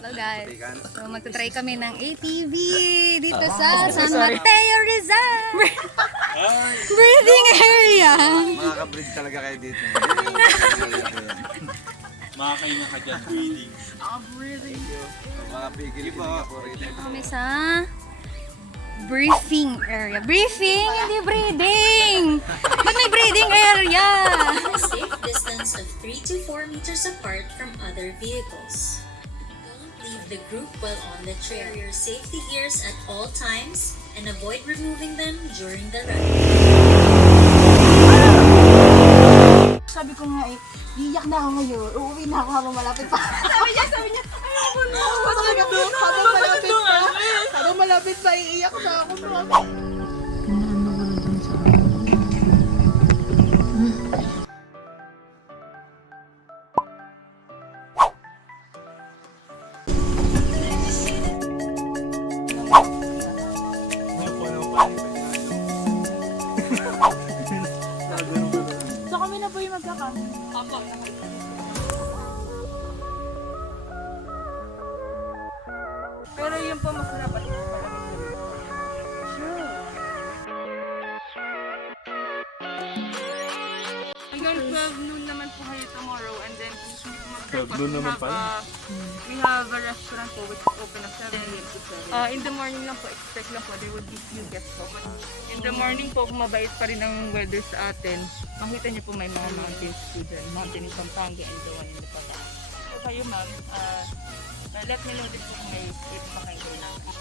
Hello guys. So magta-try kami ng ATV dito sa San Mateo, Rizal. Breathing area. Makaka-breathe talaga kayo dito. Makakainga ka dyan, breathing. Breathing. Makapigil po. Kami sa briefing area. Briefing, hindi breathing. Ba't may breathing area? A safe distance of 3 to 4 meters apart from other vehicles. Don't leave the group while on the trail. Wear your safety gears at all times and avoid removing them during the ride. Sabi ko nga iiyak na ako ngayon. Uuwi na ako habang malapit pa. sabi niya, ayoko na. Habang malapit pa, iiyak na ako. So kami na po yung magkakami. Apo. Pero yun po masarap at sure. Hanggang 12 noon naman po kayo tomorrow and then we have a restaurant po which is open at 7 a.m. to 7. In the morning lang po, expect lang po there would be few guests po. But in the morning po, kung mabait pa rin ang weather sa atin, makita niyo po may mga mountains po dyan. Mountain in Pampanga and the one in the Pataas. So kayo ma'am, let me know din po kung may trip pa kayo namin.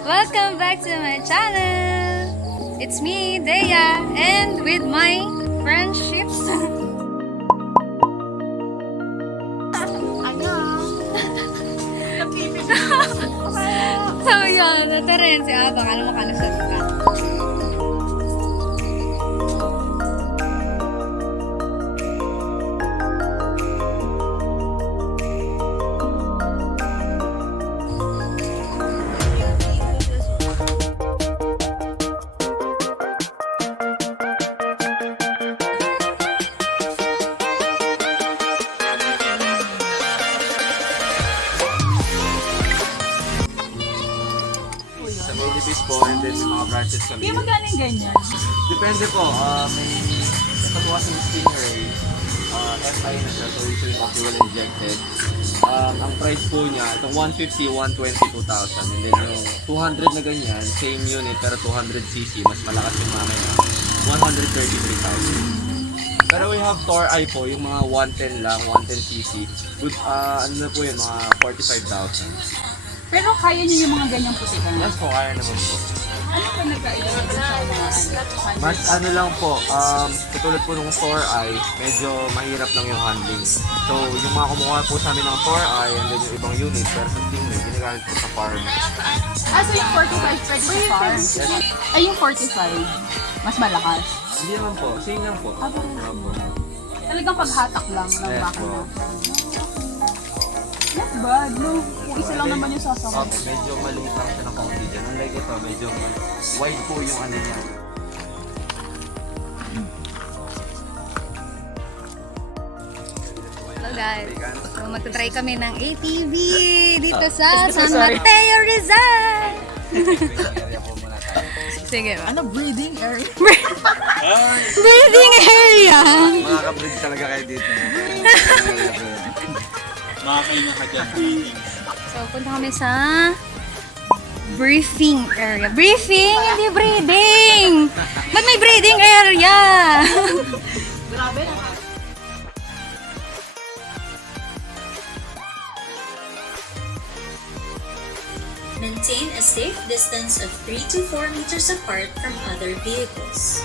Welcome back to my channel. It's me, Dea, and with my friendships. So yun, ito rin si Abang. Alam mo kalusot ka. Po, and then may mga branches kami. Hindi magkano yung ganyan? Depende po, may pagkawas ng stingray, FI na siya, so usually po fuel injected. Ang price po niya, itong 150, 120, 2,000. And then yung 200 na ganyan, same unit pero 200cc, mas malakas yung mamaya, 133,000. Pero we have Tor I po, yung mga 110 lang, 110cc. Good, ano na po yun, mga 45,000. Pero kaya niyo yung mga ganyang putikan? Yes po, kaya naman po. Ano pa nagkaiba sa Mas ano lang po, katulad po nung store eye, medyo mahirap lang yung handling. So, yung mga kumukuha po sa amin ng store eye and then yung ibang unit, pero sa stingray, ginagamit po sa farm. So yung 45 pwede sa farm? Ay, yung 45, mas malakas. Hindi naman po, same lang po. Opo. Talagang paghatak lang ng Yes makina. po. Not bad, no? Kung isa lang naman yung sasakot. Okay, medyo maliit lang siya ng kaunti dyan. Unlike ito, medyo wide po yung ano niya. Hello guys. So magta-try kami ng ATV dito sa San Mateo, Rizal. Sige ba? Ano, breathing area? Breathing area. Makaka-breathe talaga kayo dito. Makakainga ka dyan, breathing. So punta kami sa briefing area. Briefing, hindi breathing. Ba't may breathing area? Grabe na. Maintain a safe distance of 3 to 4 meters apart from other vehicles.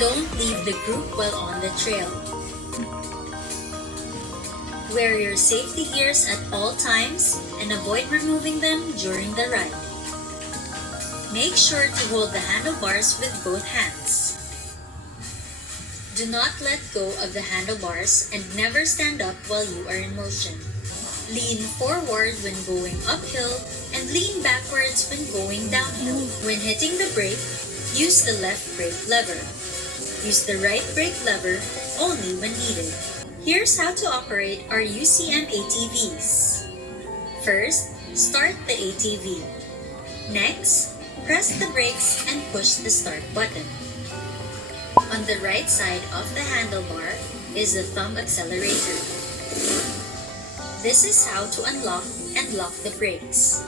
Don't leave the group while on the trail. Wear your safety gears at all times and avoid removing them during the ride. Make sure to hold the handlebars with both hands. Do not let go of the handlebars and never stand up while you are in motion. Lean forward when going uphill and lean backwards when going downhill. When hitting the brake, use the left brake lever. Use the right brake lever only when needed. Here's how to operate our UCM ATVs. First, start the ATV. Next, press the brakes and push the start button. On the right side of the handlebar is the thumb accelerator. This is how to unlock and lock the brakes.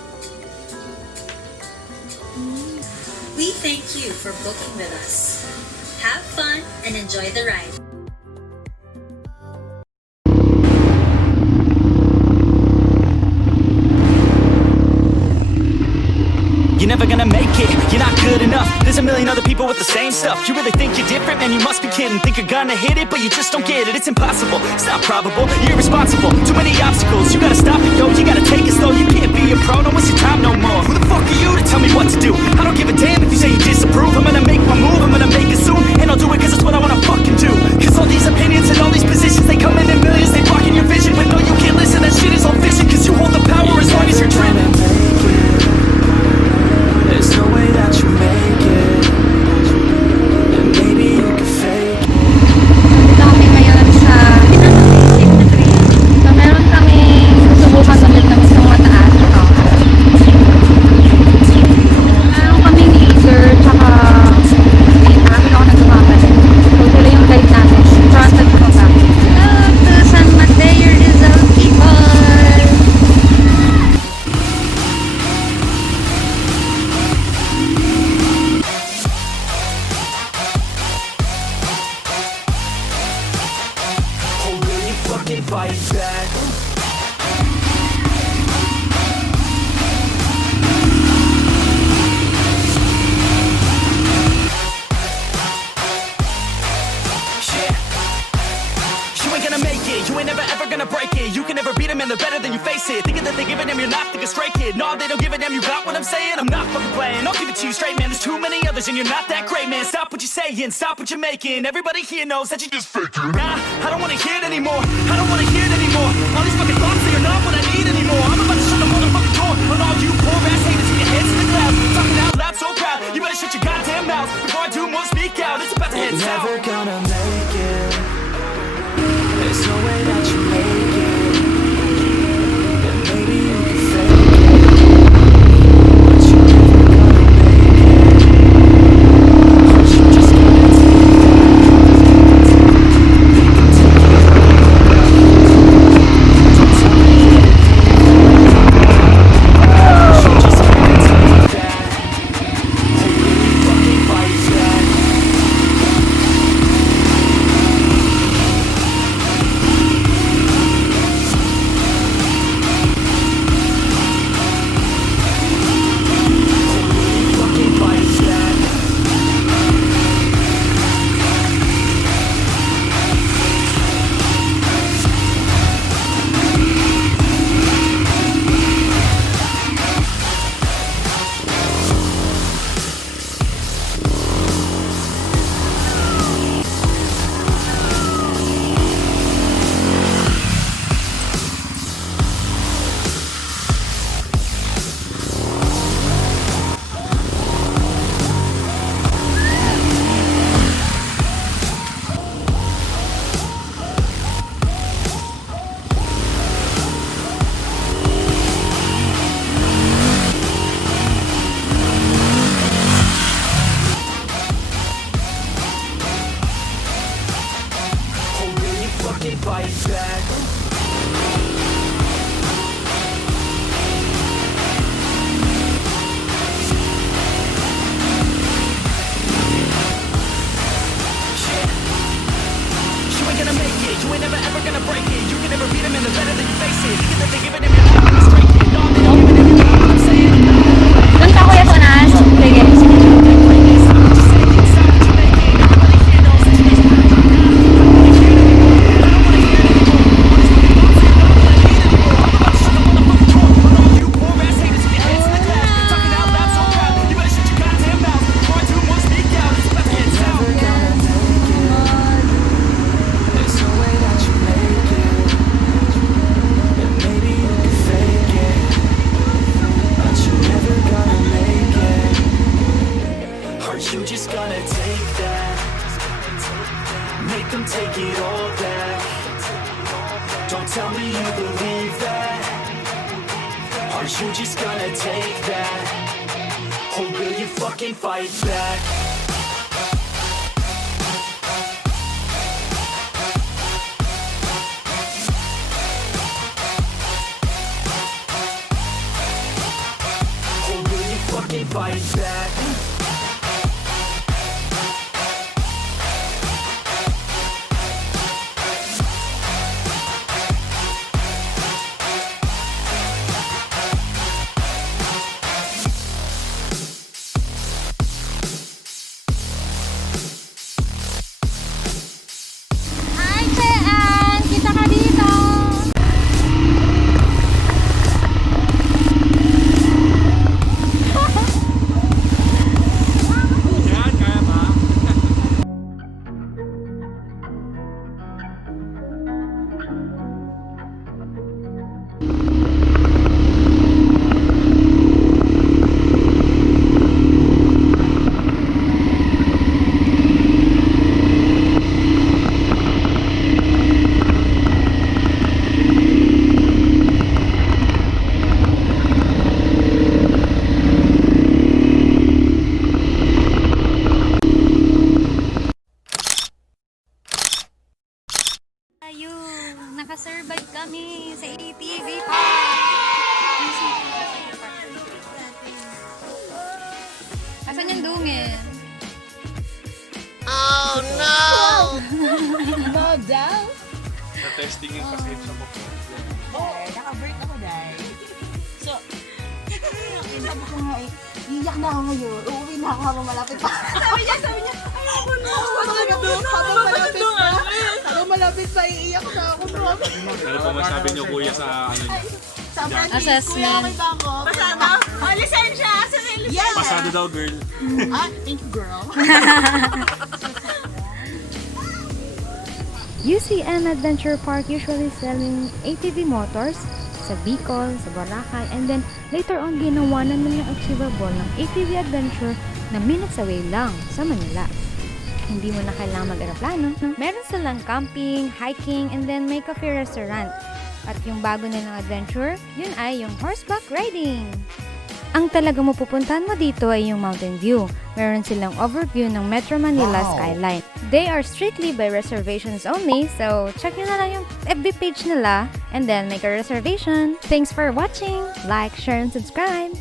We thank you for booking with us. Have fun and enjoy the ride. You're never gonna make it, you're not good enough. There's a million other people with the same stuff. You really think you're different? Man, you must be kidding. Think you're gonna hit it, but you just don't get it. It's impossible, it's not probable, you're irresponsible. Too many obstacles, you gotta stop it, yo. You gotta take it slow, you can't be a pro. Don't waste your time no more. Who the fuck are you to tell me what to do? I don't give a damn if you say you disapprove. I'm gonna make my move, I'm gonna make it soon. And I'll do it cause it's what I wanna fucking do. Cause all these opinions and all these positions, they come in millions, they blocking your vision. But no, you can't listen, that shit is all fiction. Cause you hold the power as long as you're dreaming. There's no way that you make it, and maybe you can fake it. Dito kami ngayon sa so meron kami susubukan ulit ng isang mataas. Meron kami laser tsaka marami ako nagkakapalit. So sila yung guide namin. Front at back. Hello to San Mateo, Rizal people! Fight back. You ain't gonna make it, you ain't never ever gonna break it. You can never beat them and they're better than you, face it. Thinking that they give a damn, you're not, think a straight kid. No, they don't give a damn, you got what I'm saying? I'm not fucking playing, I'll give it to you straight, man. There's too many others and you're not that great, man. Stop what you're saying, stop what you're making. Everybody here knows that you just faking. Nah, I don't wanna hear it anymore, I don't wanna hear it anymore. All these fucking thoughts, they are not what I need anymore. I'm about to shut the motherfucking door on all you poor ass haters with your heads in the clouds. Talking out loud so proud, you better shut your goddamn mouth before I do more, speak out. It's about to head south. Never gonna make it. There's no way that you make it, and maybe you can fake it, but you never gonna make it, but you just gotta take that. gonna break it. You can never beat them and they're better than you face it. Thinking that they're giving them your not gonna straight it. No, they don't give a damn, you know what I'm saying? Doon ka kuya Punas. Sige. You just gonna take that, make them take it all back. Don't tell me you believe that. Are you just gonna take that, or will you fucking fight back? Or will you fucking fight back? Hi, Chean! Kita ka dito! Yan, kaya ba? Ayun, nakasurvive kami sa ATV Park. Asan yung dungin? No doubt. Na-testing yung pasensya ko po. Naka-break ako dahil. So, sabi ko nga iyak na ako ngayon. Uuwi na ako habang malapit pa. sabi niya, ayoko na. Habang malapit pa, iiyak na ako. Ano po masabi niyo kuya sa ano niya? Assessment. Pasado? Oh, lisensya! Yes! Pasado daw girl. Thank you, girl. UCM Adventure Park usually selling ATV motors sa Bicol, sa Boracay, and then later on ginawa na nila achievable ng ATV Adventure na minutes away lang sa Manila. Hindi mo na kailangan mag-aeroplano. Meron silang camping, hiking, and then may cafe restaurant. At yung bago nilang adventure, yun ay yung horseback riding. Ang talaga mo pupuntahan mo dito ay yung Mountain View. Meron silang overview ng Metro Manila Skyline. They are strictly by reservations only, so check nyo na lang yung FB page nila and then make a reservation. Thanks for watching! Like, share, and subscribe!